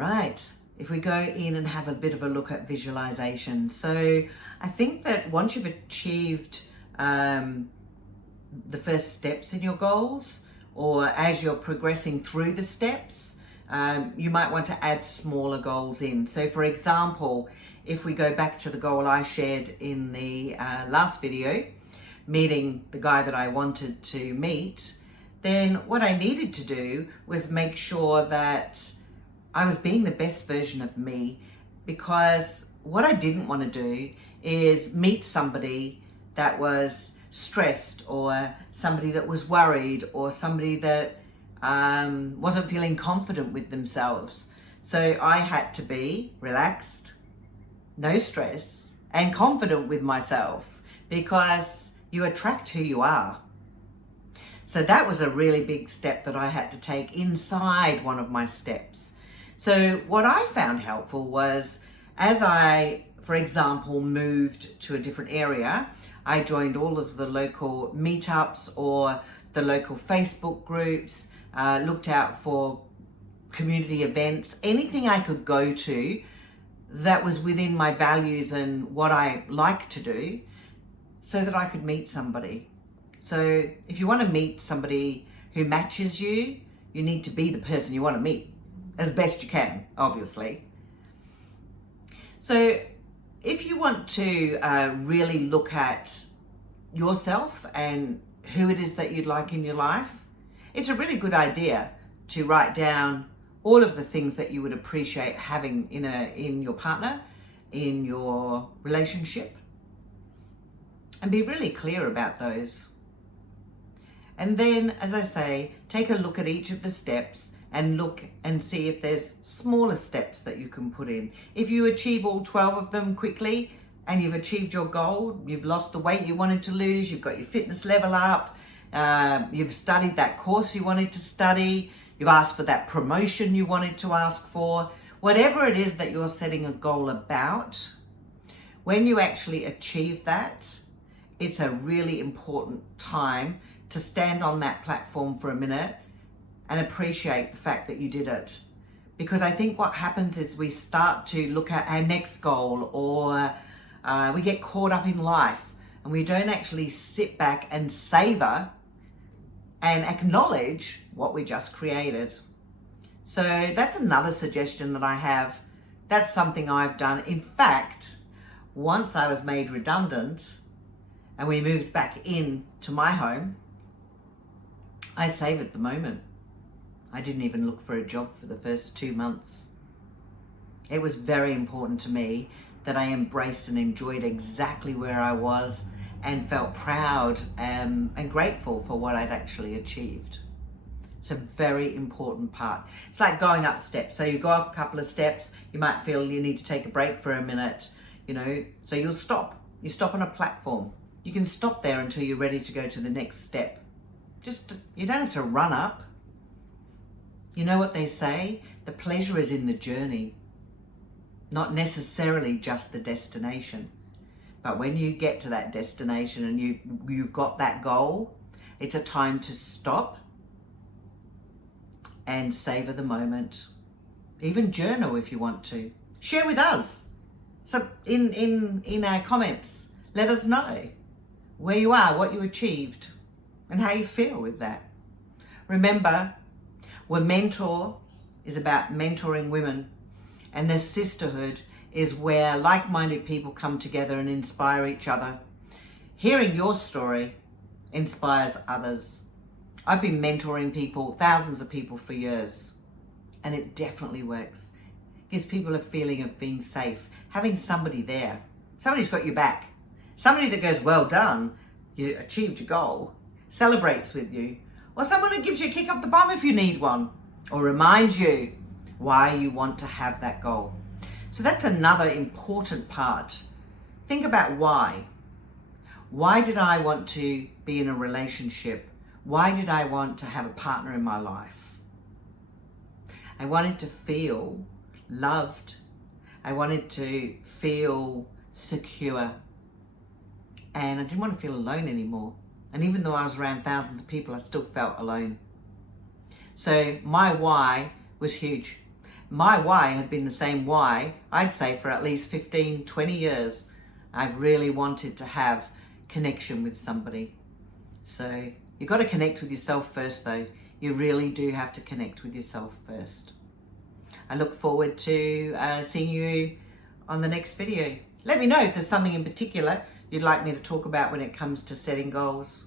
Right, if we go in and have a bit of a look at visualization. So I think that once you've achieved the first steps in your goals, or as you're progressing through the steps, you might want to add smaller goals in. So for example, if we go back to the goal I shared in the last video, meeting the guy that I wanted to meet, then what I needed to do was make sure that I was being the best version of me, because what I didn't want to do is meet somebody that was stressed, or somebody that was worried, or somebody that wasn't feeling confident with themselves. So I had to be relaxed, no stress, and confident with myself, because you attract who you are. So that was a really big step that I had to take inside one of my steps. So what I found helpful was, as I, for example, moved to a different area, I joined all of the local meetups or the local Facebook groups, looked out for community events, anything I could go to that was within my values and what I like to do, so that I could meet somebody. So if you want to meet somebody who matches you, you need to be the person you want to meet as best you can, obviously. So if you want to really look at yourself and who it is that you'd like in your life, it's a really good idea to write down all of the things that you would appreciate having in your partner, in your relationship, and be really clear about those. And then, as I say, take a look at each of the steps and look and see if there's smaller steps that you can put in. If you achieve all 12 of them quickly and you've achieved your goal, you've lost the weight you wanted to lose, you've got your fitness level up, you've studied that course you wanted to study, you've asked for that promotion you wanted to ask for, whatever it is that you're setting a goal about, when you actually achieve that, it's a really important time to stand on that platform for a minute and appreciate the fact that you did it. Because I think what happens is we start to look at our next goal, or we get caught up in life and we don't actually sit back and savor and acknowledge what we just created. So that's another suggestion that I have. That's something I've done. In fact, once I was made redundant and we moved back in to my home, I savored the moment. I didn't even look for a job for the first 2 months. It was very important to me that I embraced and enjoyed exactly where I was and felt proud and grateful for what I'd actually achieved. It's a very important part. It's like going up steps. So you go up a couple of steps, you might feel you need to take a break for a minute, so you'll stop. You stop on a platform. You can stop there until you're ready to go to the next step. You don't have to run up. You know what they say? The pleasure is in the journey, not necessarily just the destination. But when you get to that destination and you've got that goal, it's a time to stop and savor the moment. Even journal if you want to. Share with us. So in our comments, let us know where you are, what you achieved, and how you feel with that. Remember, Where Mentor is about mentoring women, and the sisterhood is where like-minded people come together and inspire each other. Hearing your story inspires others. I've been mentoring people, thousands of people, for years, and it definitely works. It gives people a feeling of being safe, having somebody there, somebody who's got your back, somebody that goes, well done, you achieved your goal, celebrates with you, or someone who gives you a kick up the bum if you need one, or reminds you why you want to have that goal. So that's another important part. Think about why. Why did I want to be in a relationship? Why did I want to have a partner in my life? I wanted to feel loved. I wanted to feel secure. And I didn't want to feel alone anymore. And even though I was around thousands of people, I still felt alone. So my why was huge. my why had been the same why, I'd say, for at least 15, 20 years. I've really wanted to have connection with somebody. So you've got to connect with yourself first, though. You really do have to connect with yourself first. I look forward to seeing you on the next video. Let me know if there's something in particular you'd like me to talk about when it comes to setting goals.